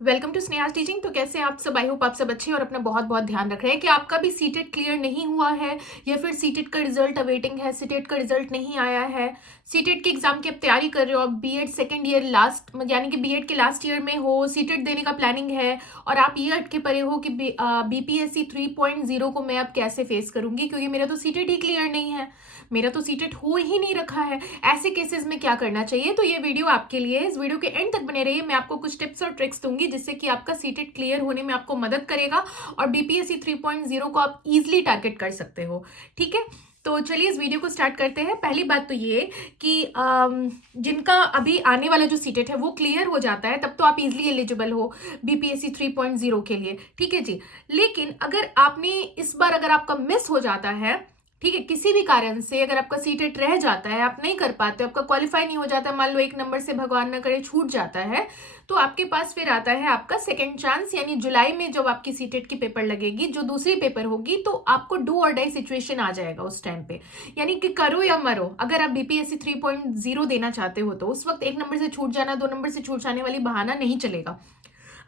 Welcome to Sneha teaching. तो कैसे हैं आप सब? आई होप आप सब अच्छे और अपना बहुत बहुत ध्यान रख रहे हैं। कि आपका भी सीटेट क्लियर नहीं हुआ है या फिर सीटेट का रिजल्ट अवेटिंग है, सीटेट का रिजल्ट नहीं आया है, सीटेट के एग्जाम की आप तैयारी कर रहे हो, आप बीएड सेकेंड ईयर लास्ट यानी कि बीएड के लास्ट ईयर में हो, सीटेट देने का प्लानिंग है और आप ये अटके पड़े हो कि बीपीएससी 3.0 को मैं अब कैसे फेस करूंगी क्योंकि मेरा तो सीटेट ही क्लियर नहीं है, मेरा तो सीटेट हो ही नहीं रखा है। ऐसे केसेस में क्या करना चाहिए? तो ये वीडियो आपके लिए है। इस वीडियो के एंड तक बने रहिए। मैं आपको कुछ टिप्स और ट्रिक्स दूंगी जिससे कि आपका सीटेट क्लियर होने में आपको मदद करेगा और बीपीएससी 3.0 को आप इजीली टारगेट कर सकते हो। ठीक है, तो चलिए इस वीडियो को स्टार्ट करते हैं। पहली बात तो ये कि जिनका अभी आने वाला जो सीटेट है वो क्लियर हो जाता है तब तो आप इजीली एलिजिबल हो बीपीएससी 3.0 के लिए। ठीक है जी। लेकिन अगर आपने इस बार अगर आपका मिस हो जाता है, ठीक है, किसी भी कारण से अगर आपका सीटेट रह जाता है, आप नहीं कर पाते, आपका क्वालिफाई नहीं हो जाता, मान लो एक नंबर से भगवान न करे छूट जाता है, तो आपके पास फिर आता है आपका सेकंड चांस। यानी जुलाई में जब आपकी सीटेट की पेपर लगेगी, जो दूसरी पेपर होगी, तो आपको डू और डाई सिचुएशन आ जाएगा उस टाइम पे। यानी कि करो या मरो, अगर आप बीपीएससी 3.0 देना चाहते हो तो उस वक्त एक नंबर से छूट जाना, दो नंबर से छूट जाने वाली बहाना नहीं चलेगा।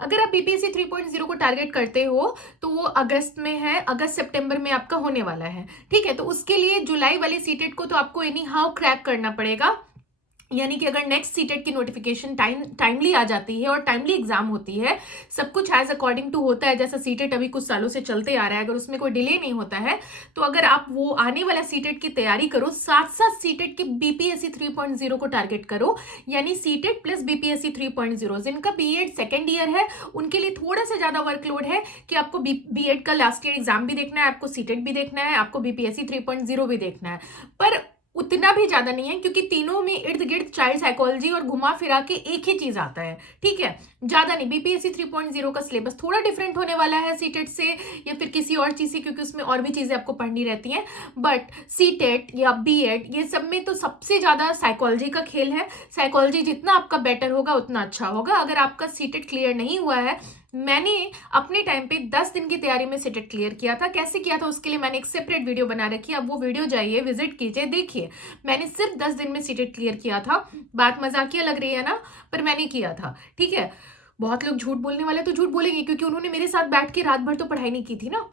अगर आप बीपीएससी 3.0 को टारगेट करते हो तो वो अगस्त में है, अगस्त सितंबर में आपका होने वाला है। ठीक है, तो उसके लिए जुलाई वाले सीटेट को तो आपको एनी हाउ क्रैक करना पड़ेगा। यानी कि अगर नेक्स्ट सीटेट की नोटिफिकेशन टाइमली आ जाती है और टाइमली एग्जाम होती है, सब कुछ एज अकॉर्डिंग टू होता है, जैसा सीटेट अभी कुछ सालों से चलते आ रहा है, अगर उसमें कोई डिले नहीं होता है, तो अगर आप वो आने वाला सीटेट की तैयारी करो, साथ साथ सीटेट के बीपीएससी 3.0 को टारगेट करो। यानी सीटेट प्लस बीपीएससी 3.0। जिनका बीएड सेकेंड ईयर है उनके लिए थोड़ा सा ज्यादा वर्कलोड है कि आपको बीएड का लास्ट ईयर एग्जाम भी देखना है, आपको सीटेट भी देखना है, आपको बीपीएससी 3.0 भी देखना है, पर उतना भी ज्यादा नहीं है क्योंकि तीनों में इर्द गिर्द चाइल्ड साइकोलॉजी और घुमा फिरा के एक ही चीज आता है। ठीक है, ज्यादा नहीं। बीपीएससी 3.0 का सिलेबस थोड़ा डिफरेंट होने वाला है सीटेट से या फिर किसी और चीज से, क्योंकि उसमें और भी चीजें आपको पढ़नी रहती हैं। बट सीटेट या बीएड ये सब में तो सबसे ज्यादा साइकोलॉजी का खेल है। साइकोलॉजी जितना आपका बेटर होगा उतना अच्छा होगा। अगर आपका सीटेट क्लियर नहीं हुआ है, मैंने अपने टाइम पे 10 दिन की तैयारी में सीटेट क्लियर किया था। कैसे किया था उसके लिए मैंने एक सेपरेट वीडियो बना रखी है, अब वो वीडियो जाइए, विजिट कीजिए, देखिए। मैंने सिर्फ 10 दिन में सीटेट क्लियर किया था। बात मजाकिया लग रही है ना, पर मैंने किया था। ठीक है, बहुत लोग झूठ बोलने वाले तो झूठ बोलेंगे क्योंकि उन्होंने मेरे साथ बैठ के रात भर तो पढ़ाई नहीं की थी ना।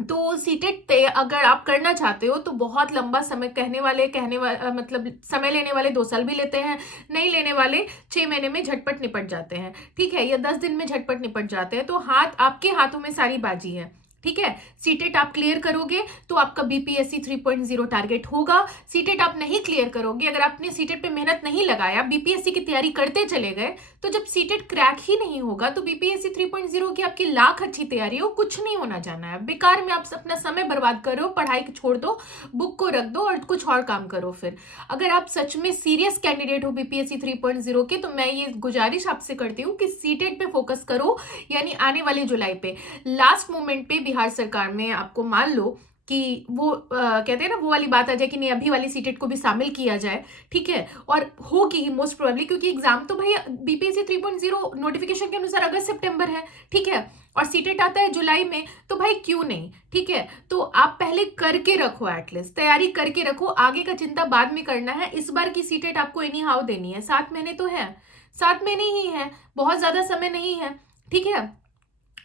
तो सीटेट अगर आप करना चाहते हो तो बहुत लंबा समय मतलब समय लेने वाले 2 साल भी लेते हैं, नहीं लेने वाले 6 महीने में झटपट निपट जाते हैं। ठीक है, या 10 दिन में झटपट निपट जाते हैं। तो हाथ आपके हाथों में सारी बाजी है। ठीक है, सीटेट आप क्लियर करोगे तो आपका बीपीएससी 3.0 टारगेट होगा। सीटेट आप नहीं क्लियर करोगे, अगर आपने सीटेट पे मेहनत नहीं लगाया, बीपीएससी की तैयारी करते चले गए, तो जब सीटेट क्रैक ही नहीं होगा तो बीपीएससी 3.0 की आपकी लाख अच्छी तैयारी हो, कुछ नहीं होना जाना है। बेकार में आप अपना समय बर्बाद कर रहे हो, पढ़ाई छोड़ दो, बुक को रख दो और कुछ और काम करो। फिर अगर आप सच में सीरियस कैंडिडेट हो बीपीएससी 3.0 के, तो मैं ये गुजारिश आपसे करती हूँ कि सीटेट पे फोकस करो। यानी आने वाले जुलाई पे लास्ट मोमेंट पे बिहार सरकार में आपको मान लो कि वो कहते हैं ना, वो वाली बात आ जाए कि नहीं अभी वाली सीटेट को भी शामिल किया जाए। ठीक है, और होगी मोस्ट प्रोबेबली, क्योंकि एग्जाम तो भाई बीपीएससी 3.0 नोटिफिकेशन के अनुसार अगस्त सितंबर है। ठीक है, और सीटेट आता है जुलाई में, तो भाई क्यों नहीं। ठीक है, तो आप पहले करके रखो, एटलीस्ट तैयारी करके रखो, आगे का चिंता बाद में करना है। इस बार की सीटेट आपको एनी हाउ देनी है, 7 महीने तो है, 7 महीने ही है, बहुत ज्यादा समय नहीं है। ठीक है,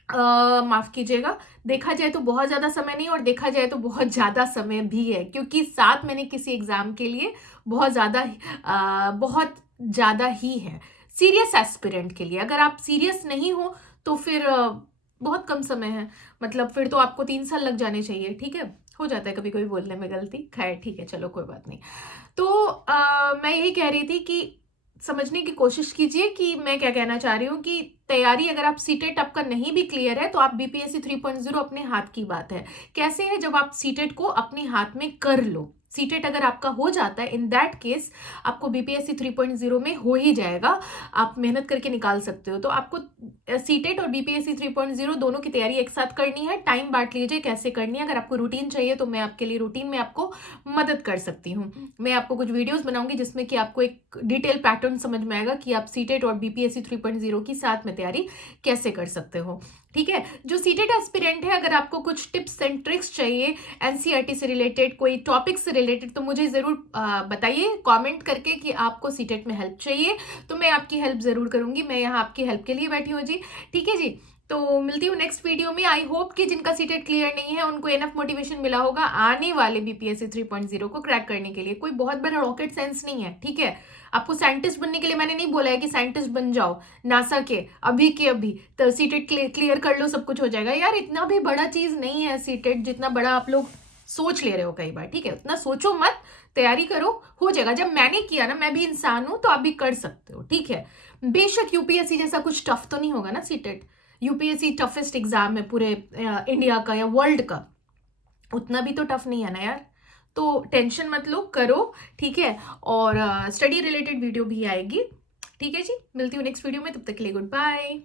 माफ कीजिएगा, देखा जाए तो बहुत ज्यादा समय नहीं और देखा जाए तो बहुत ज्यादा समय भी है, क्योंकि 7 महीने किसी एग्जाम के लिए बहुत ज्यादा ही है सीरियस एस्पिरेंट के लिए। अगर आप सीरियस नहीं हो तो फिर बहुत कम समय है, मतलब फिर तो आपको 3 साल लग जाने चाहिए। ठीक है, हो जाता है कभी कभी बोलने में गलती, खैर ठीक है, चलो कोई बात नहीं। तो मैं यही कह रही थी कि समझने की कोशिश कीजिए कि मैं क्या कहना चाह रही हूँ। कि तैयारी, अगर आप सीटेट आपका नहीं भी क्लियर है तो आप बीपीएससी 3.0 अपने हाथ की बात है। कैसे है, जब आप सीटेट को अपने हाथ में कर लो, सीटेट अगर आपका हो जाता है, इन दैट केस आपको बीपीएससी 3.0 में हो ही जाएगा, आप मेहनत करके निकाल सकते हो। तो आपको सीटेट और बीपीएससी 3.0 दोनों की तैयारी एक साथ करनी है। टाइम बांट लीजिए कैसे करनी है। अगर आपको रूटीन चाहिए तो मैं आपके लिए रूटीन में आपको मदद कर सकती हूँ। मैं आपको कुछ वीडियोस बनाऊंगी जिसमें कि आपको एक डिटेल पैटर्न समझ में आएगा कि आप सीटेट और बीपीएससी 3.0 की साथ में तैयारी कैसे कर सकते हो। ठीक है। जो सीटेट एस्पिरेंट है, अगर आपको कुछ टिप्स एंड ट्रिक्स चाहिए एनसीईआरटी से रिलेटेड, कोई टॉपिक से रिलेटेड, तो मुझे ज़रूर बताइए कमेंट करके कि आपको सीटेट में हेल्प चाहिए, तो मैं आपकी हेल्प ज़रूर करूँगी। मैं यहाँ आपकी हेल्प के लिए बैठी हूँ जी। ठीक है जी। तो मिलती हूँ नेक्स्ट वीडियो में। आई होप कि जिनका सीटेट क्लियर नहीं है उनको एनफ मोटिवेशन मिला होगा आने वाले बीपीएससी 3.0 को क्रैक करने के लिए। कोई बहुत बड़ा रॉकेट साइंस नहीं है, ठीक है। आपको साइंटिस्ट बनने के लिए मैंने नहीं बोला है कि साइंटिस्ट बन जाओ नासा के अभी तो सीटेट क्लियर कर लो सब कुछ हो जाएगा। यार इतना भी बड़ा चीज नहीं है सीटेट, जितना बड़ा आप लोग सोच ले रहे हो कई बार, ठीक है। उतना सोचो मत, तैयारी करो, हो जाएगा। जब मैंने किया ना, मैं भी इंसान हूं, तो आप भी कर सकते हो, ठीक है। बेशक यूपीएससी जैसा कुछ टफ तो नहीं होगा ना सीटेट। यूपीएससी टफेस्ट एग्जाम है पूरे इंडिया का या वर्ल्ड का, उतना भी तो टफ नहीं है ना यार। तो टेंशन मत लो, करो, ठीक है। और स्टडी रिलेटेड वीडियो भी आएगी, ठीक है जी। मिलती हूँ नेक्स्ट वीडियो में, तब तक के लिए गुड बाय।